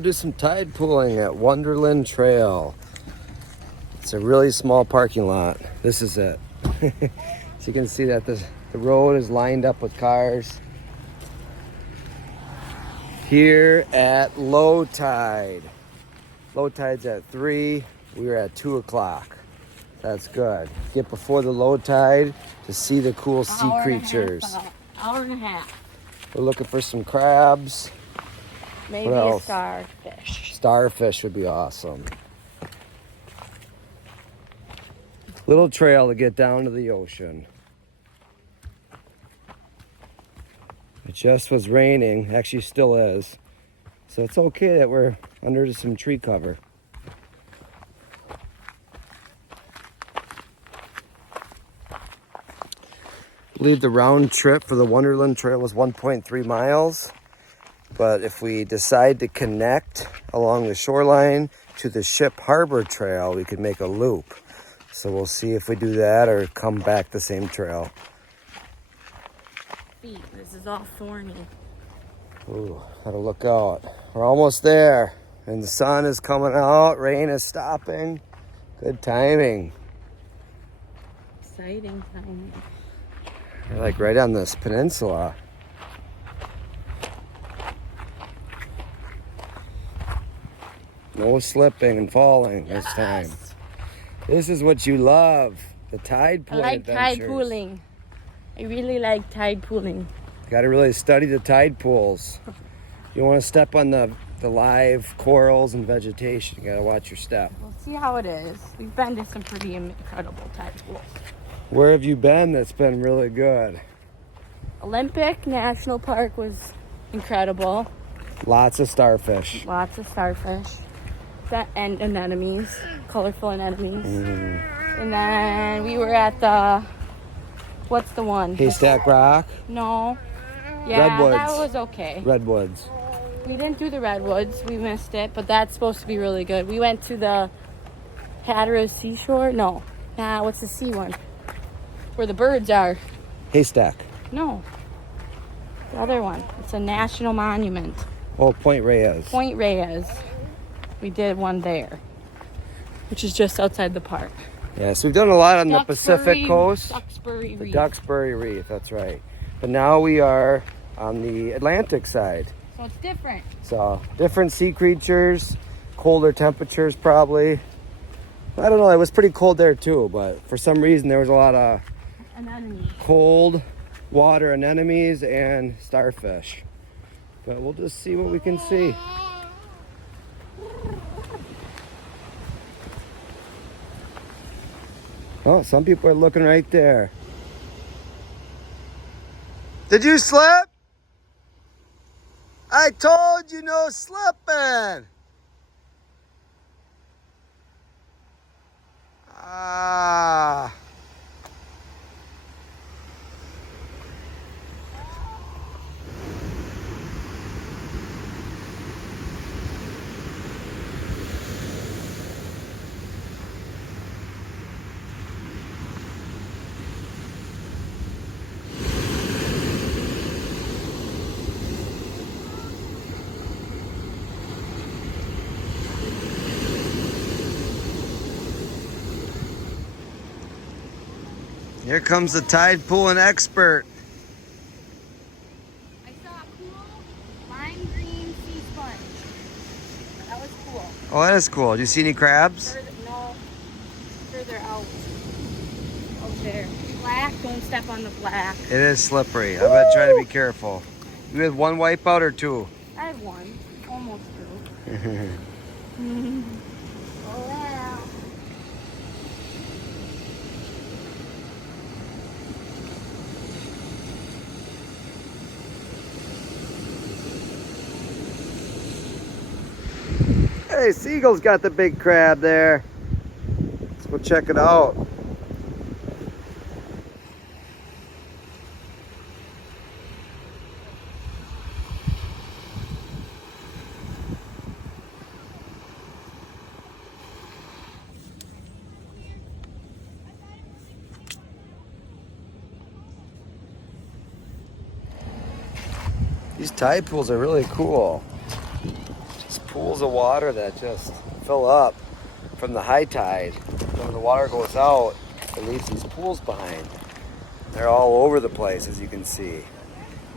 do some tide pooling at Wonderland Trail. It's a really small parking lot. This is it. So you can see that the road is lined up with cars. Here at low tide. Low tide's at 3. We were at 2 o'clock. That's good. Get before the low tide to see the cool sea creatures. Hour and a half. We're looking for some crabs. Maybe a starfish. Starfish would be awesome. Little trail to get down to the ocean. It just was raining, actually still is. So it's okay that we're under some tree cover. I believe the round trip for the Wonderland Trail was 1.3 miles. But if we decide to connect along the shoreline to the Ship Harbor Trail, we could make a loop. So we'll see if we do that or come back the same trail. This is all thorny. Ooh, gotta look out. We're almost there. And the sun is coming out, rain is stopping. Good timing. Exciting timing. We're like right on this peninsula. No slipping and falling this time. This is what you love, the tide pooling. I like adventures. tide pooling. I really like tide pooling. Got to really study the tide pools. You don't want to step on the live corals and vegetation. You got to watch your step. We'll see how it is. We've been to some pretty incredible tide pools. Where have you been that's been really good? Acadia National Park was incredible. Lots of starfish. Lots of starfish. And anemones. Colorful anemones. And then we were at the... What's the one? Haystack Rock? No. Yeah, Redwoods. that was okay. Redwoods. We didn't do the redwoods. We missed it, but that's supposed to be really good. We went to the Hatteras Seashore. No. What's the sea one? Where the birds are. Haystack. No. The other one. It's a national monument. Oh, Point Reyes. Point Reyes. We did one there, which is just outside the park. Yeah, so we've done a lot on the Pacific coast. Duxbury Reef. Duxbury Reef, that's right. But now we are on the Atlantic side. So it's different. So different sea creatures, colder temperatures probably. I don't know, it was pretty cold there too, but for some reason there was a lot of Anemones. cold water anemones and starfish. But we'll just see what we can see. Oh, some people are looking right there. Did you slip? I told you no slipping. Ah. Here comes the tide pooling expert. I saw a cool lime green sea sponge. That was cool. Oh, that is cool. Do you see any crabs? No, further out. Out there. Black, don't step on the black. It is slippery. I better try to be careful. You had one wipeout or two? I had one. Almost through. Oh, wow. Hey, Seagull's got the big crab there. Let's go check it out. These tide pools are really cool. Just pools of water that just fill up from the high tide. When the water goes out, it leaves these pools behind. They're all over the place, as you can see.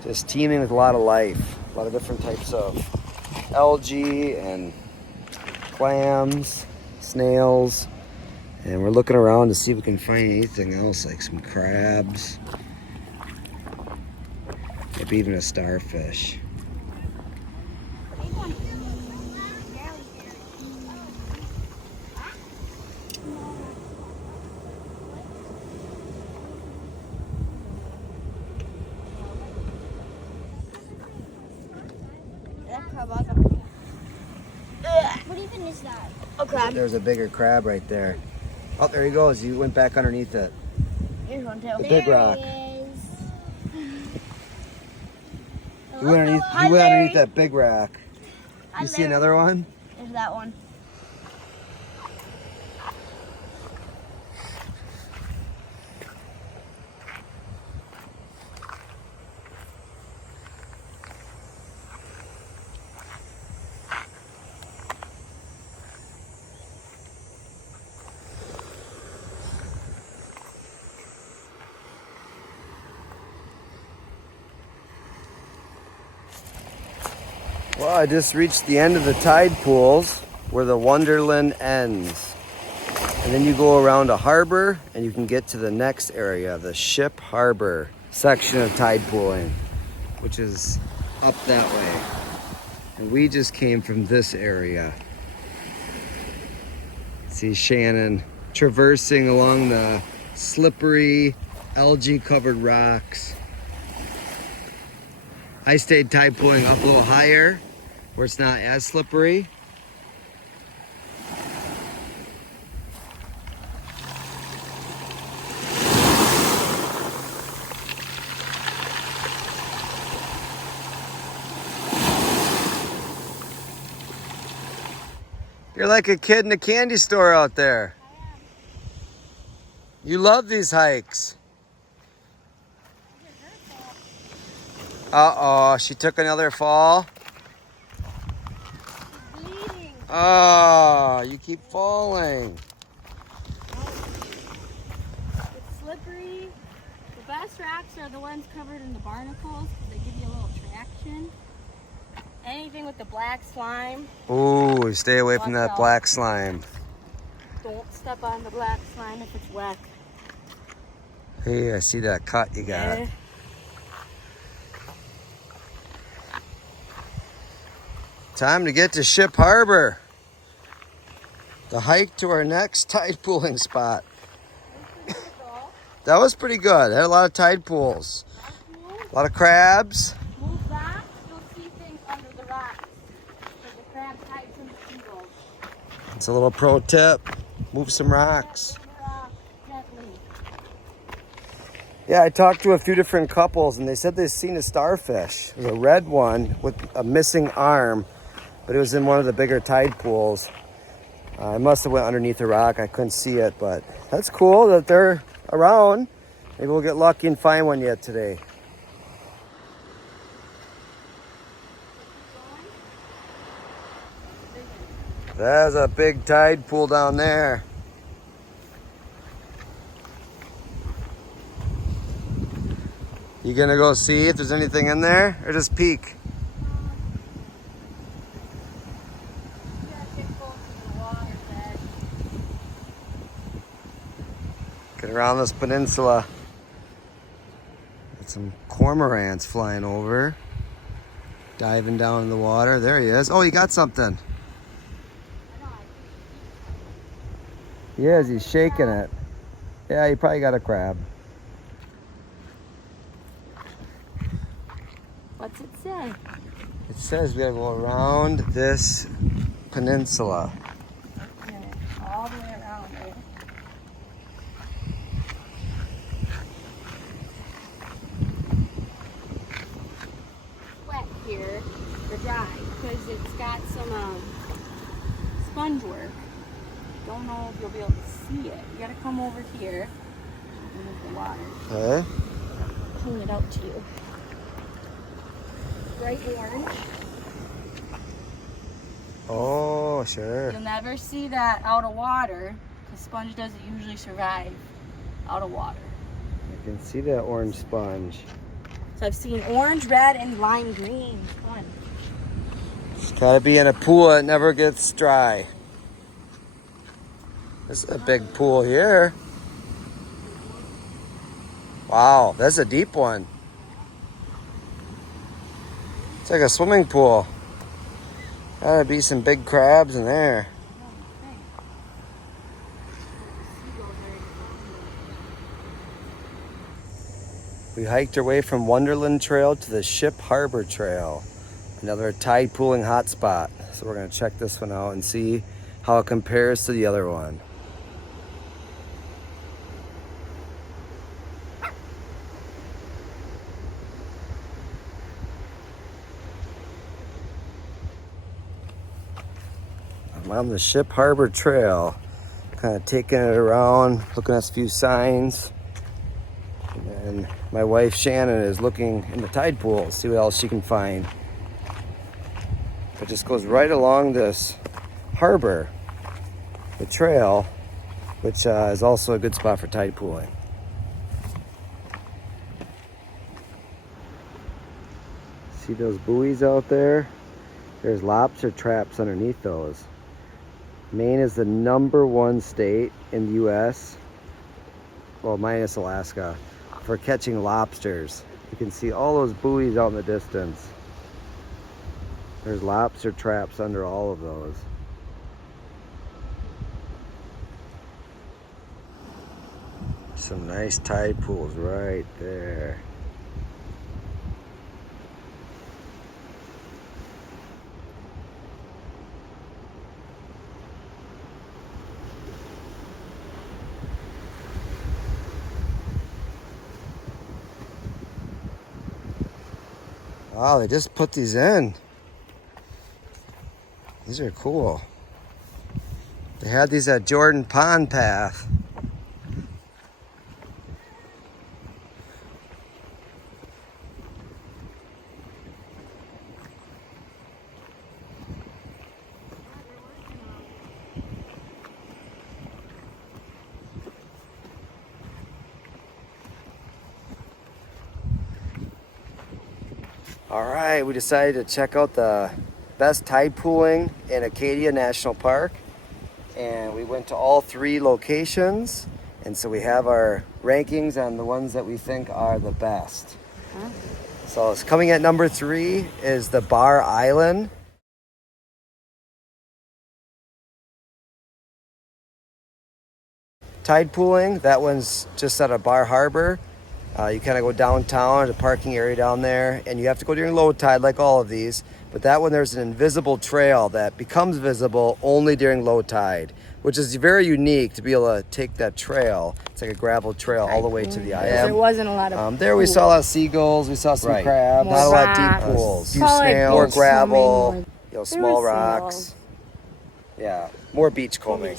Just teeming with a lot of life. A lot of different types of algae and clams, snails. And we're looking around to see if we can find anything else, like some crabs. Maybe even a starfish. What even is that? A crab. There's a bigger crab right there. Oh, there he goes. You went back underneath it. Here's one too. The big rock. He is. You went underneath that big rock. You see another one? There's that one. Well, I just reached the end of the tide pools where the Wonderland ends. And then you go around a harbor and you can get to the next area, the Ship Harbor section of tide pooling, which is up that way. And we just came from this area. See Shannon traversing along the slippery, algae-covered rocks. I stayed tide pooling up a little higher where it's not as slippery. You're like a kid in a candy store out there. You love these hikes. Uh-oh, she took another fall. Bleeding. Oh, you keep falling. It's slippery. The best rocks are the ones covered in the barnacles. They give you a little traction. Anything with the black slime, Ooh, stay away from that black slime. don't step on the black slime if it's wet. Hey, I see that cut you got. Yeah. Time to get to Ship Harbor. The hike to our next tide pooling spot. That was pretty good. Had a lot of tide pools. A lot of crabs. Move back, you'll see things under the rocks. So the crab hides in the seagulls. It's a little pro tip. Move some rocks. Gently. Yeah, I talked to a few different couples and they said they've seen a starfish. It was a red one with a missing arm, but it was in one of the bigger tide pools. I must have went underneath a rock. I couldn't see it, but that's cool that they're around. Maybe we'll get lucky and find one yet today. There's a big tide pool down there. You gonna go see if there's anything in there or just peek? Get around this peninsula. Got some cormorants flying over. Diving down in the water. There he is. Oh, he got something. He is. He's shaking it. Yeah, he probably got a crab. What's it say? It says we gotta go around this peninsula. Okay, all the way around it. Wet here, or dry, because it's got some sponge work. Don't know if you'll be able to see it. You gotta come over here and move the water. Okay. Point it out to you. Bright orange. Oh, sure. You'll never see that out of water because sponge doesn't usually survive out of water. I can see that orange sponge. So I've seen orange, red, and lime green. Fun. It's gotta be in a pool that never gets dry. This is a big pool here. Wow, that's a deep one. It's like a swimming pool. Gotta be some big crabs in there. We hiked our way from Wonderland Trail to the Ship Harbor Trail, another tide pooling hotspot. So we're gonna check this one out and see how it compares to the other one. I'm on the Ship Harbor Trail, kind of taking it around, looking at a few signs. And my wife Shannon is looking in the tide pool, see what else she can find. It just goes right along this harbor, the trail, which is also a good spot for tide pooling. See those buoys out there? There's lobster traps underneath those. Maine is the #1 state in the U.S., well, minus Alaska, for catching lobsters. You can see all those buoys out in the distance. There's lobster traps under all of those. Some nice tide pools right there. Wow, they just put these in. These are cool. They had these at Jordan Pond Path. All right, we decided to check out the best tide pooling in Acadia National Park, and we went to all 3 locations, and so we have our rankings on the ones that we think are the best. So it's coming at number 3 is the Bar Island. Tide pooling, that one's just out of Bar Harbor. You kind of go downtown, there's a parking area down there, and you have to go during low tide like all of these. But that one, there's an invisible trail that becomes visible only during low tide, which is very unique to be able to take that trail. It's like a gravel trail all the way to the island. There wasn't a lot of there we saw a lot of seagulls, we saw some crabs, More not a lot of rocks. deep pools. Few Probably like snails, more more gravel, swimming, small was rocks. snails. Yeah, more beach combing.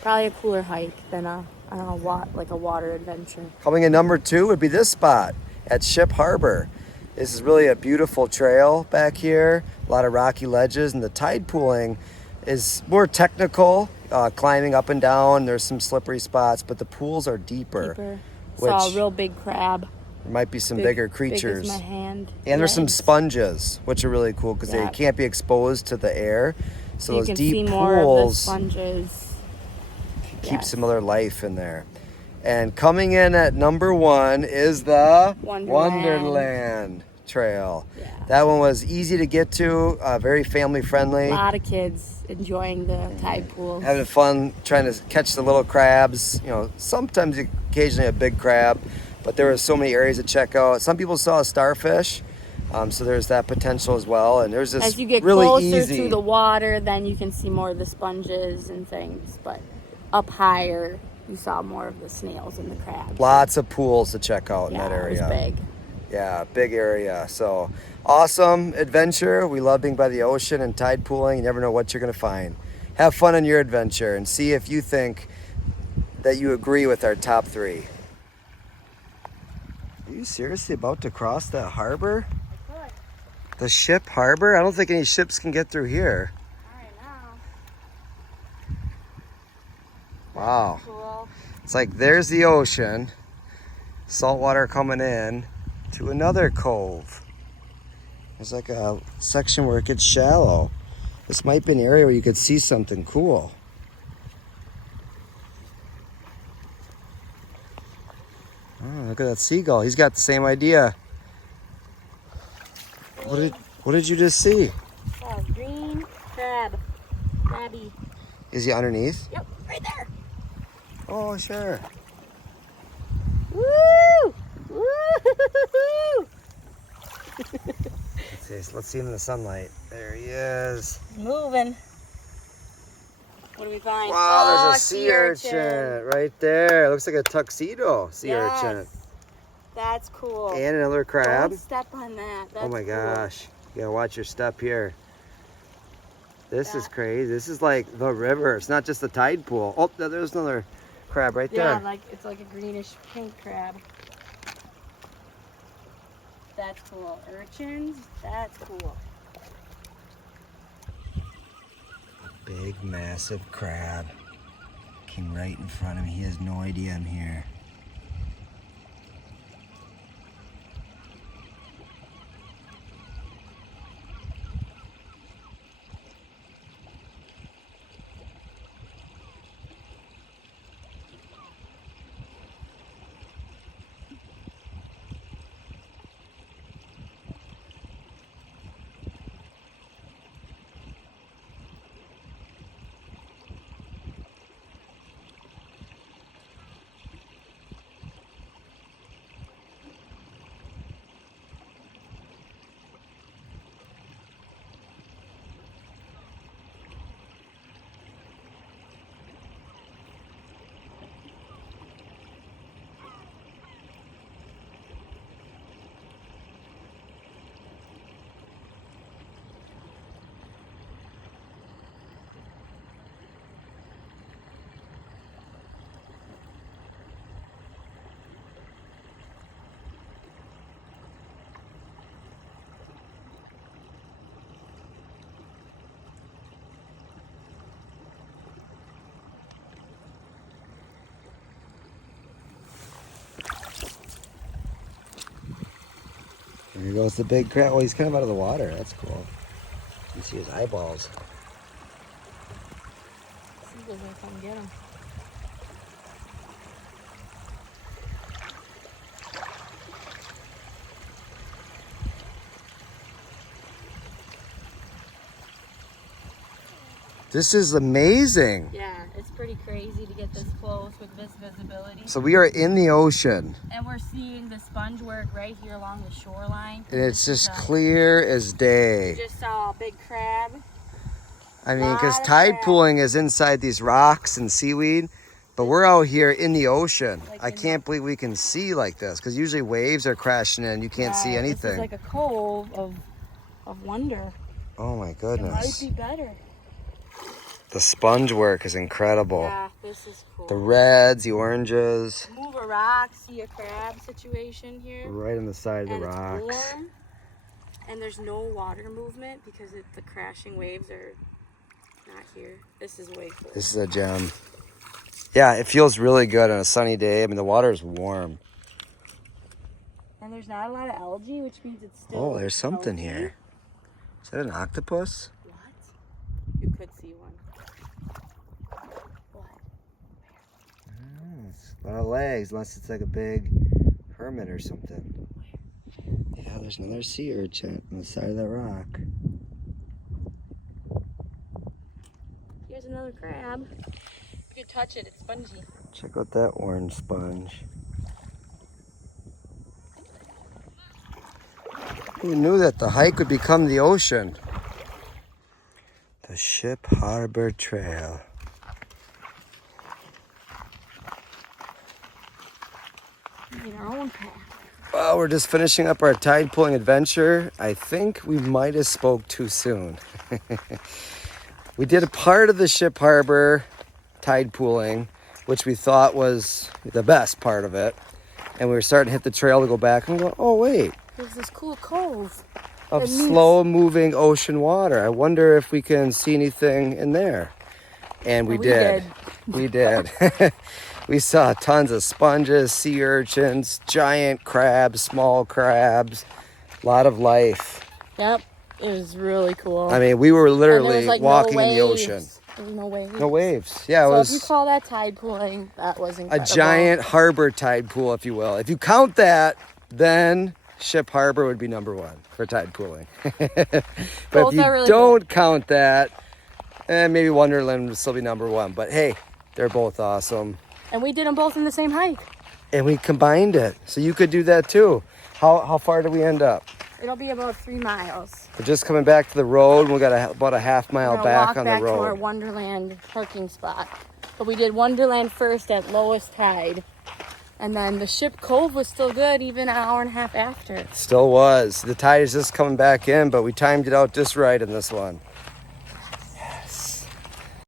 Probably a cooler hike than a water adventure. Coming in number 2 would be this spot at Ship Harbor. This is really a beautiful trail back here, a lot of rocky ledges, and the tide pooling is more technical, climbing up and down. There's some slippery spots, but the pools are deeper. Saw a real big crab. There might be some bigger creatures. Big as my hand. And there's some sponges, which are really cool because they can't be exposed to the air. So those you can deep see pools more of the sponges. keep some other life in there. And coming in at number 1 is the Wonderland Trail. Yeah. That one was easy to get to, very family friendly. A lot of kids enjoying the tide pools. Having fun trying to catch the little crabs. You know, sometimes occasionally a big crab, but there were so many areas to check out. Some people saw a starfish, so there's that potential as well. And there's this as you get really closer easy to the water, then you can see more of the sponges and things. But up higher, you saw more of the snails and the crabs. Lots of pools to check out in that area. It was big. Yeah, big area. So awesome adventure. We love being by the ocean and tide pooling. You never know what you're going to find. Have fun on your adventure and see if you think that you agree with our top 3. Are you seriously about to cross that harbor? I could. The Ship Harbor? I don't think any ships can get through here. All right, now. Wow. Cool. It's like there's the ocean, salt water coming in to another cove. There's like a section where it gets shallow. This might be an area where you could see something cool. Oh, look at that seagull. He's got the same idea. What did you just see? Green crab. Crabby. Is he underneath? Yep, right there. Oh, sure. Woo! Woo! Let's see him in the sunlight. There he is. Moving. What do we find? Wow, Oh, there's a sea urchin right there. Looks like a tuxedo sea urchin. That's cool. And another crab. Don't step on that. That's Oh my cool. gosh. You gotta watch your step here. This is crazy. This is like the river. It's not just the tide pool. Oh, there's another crab right there. Yeah, it's like a greenish pink crab. That's cool. Urchins, that's cool. Big, massive crab came right in front of me. He has no idea I'm here. Here goes the big crab. Well, he's kind of out of the water. That's cool. You see his eyeballs. Seagulls gonna come get him. This is amazing. Yeah, it's pretty crazy to get this close with this visibility. So we are in the ocean. And we're seeing the sponge work right here along the shoreline. And it's just clear as day. Just saw a big crab. I mean, because Lot of tide crab. pooling is inside these rocks and seaweed, but we're out here in the ocean. Like I can't believe we can see like this, because usually waves are crashing in. You can't see This anything. is like a cove of wonder. Oh my It goodness. might be better. The sponge work is incredible. Yeah, this is cool. The reds, the oranges, Move a rock, see a crab situation here. right on the side of the And rock. it's warm. And there's no water movement because the crashing waves are not here. This is way cool. This is a gem. Yeah, it feels really good on a sunny day. I mean, the water is warm. And there's not a lot of algae, which means it's still Oh, there's something healthy. here. Is that an octopus? What? You could see one. What? It's a lot of legs, unless it's like a big hermit or something. Yeah, there's another sea urchin on the side of that rock. Here's another crab. You could touch it, it's spongy. Check out that orange sponge. Who knew that the hike would become the ocean? The Ship Harbor Trail. We need our own path. Well, we're just finishing up our tide pooling adventure. I think we might have spoke too soon. We did a part of the Ship Harbor tide pooling, which we thought was the best part of it. And we were starting to hit the trail to go back and go, oh wait, There's this cool cove. of It means- slow moving ocean water. I wonder if we can see anything in there. And we did. We did. We saw tons of sponges, sea urchins, giant crabs, small crabs, a lot of life. Yep, it was really cool. I mean, we were And there literally was, like, walking no in the waves. ocean. There was no waves. No waves. Yeah, it So was if you call that tide pooling, that was a incredible. giant harbor tide pool, if you will. If you count that, then Ship Harbor would be number one for tide pooling. But Both if you are really don't count that, maybe Wonderland would still be number one. But hey, they're both awesome. And we did them both in the same hike. And we combined it. So you could do that too. How far do we end up? It'll be about 3 miles. We're just coming back to the road. We got about a half mile We're gonna back walk on back the to our road. Wonderland parking spot. But we did Wonderland first at lowest tide. And then the Ship Cove was still good even an hour and a half after. Still was. The tide is just coming back in, but we timed it out just right in this one.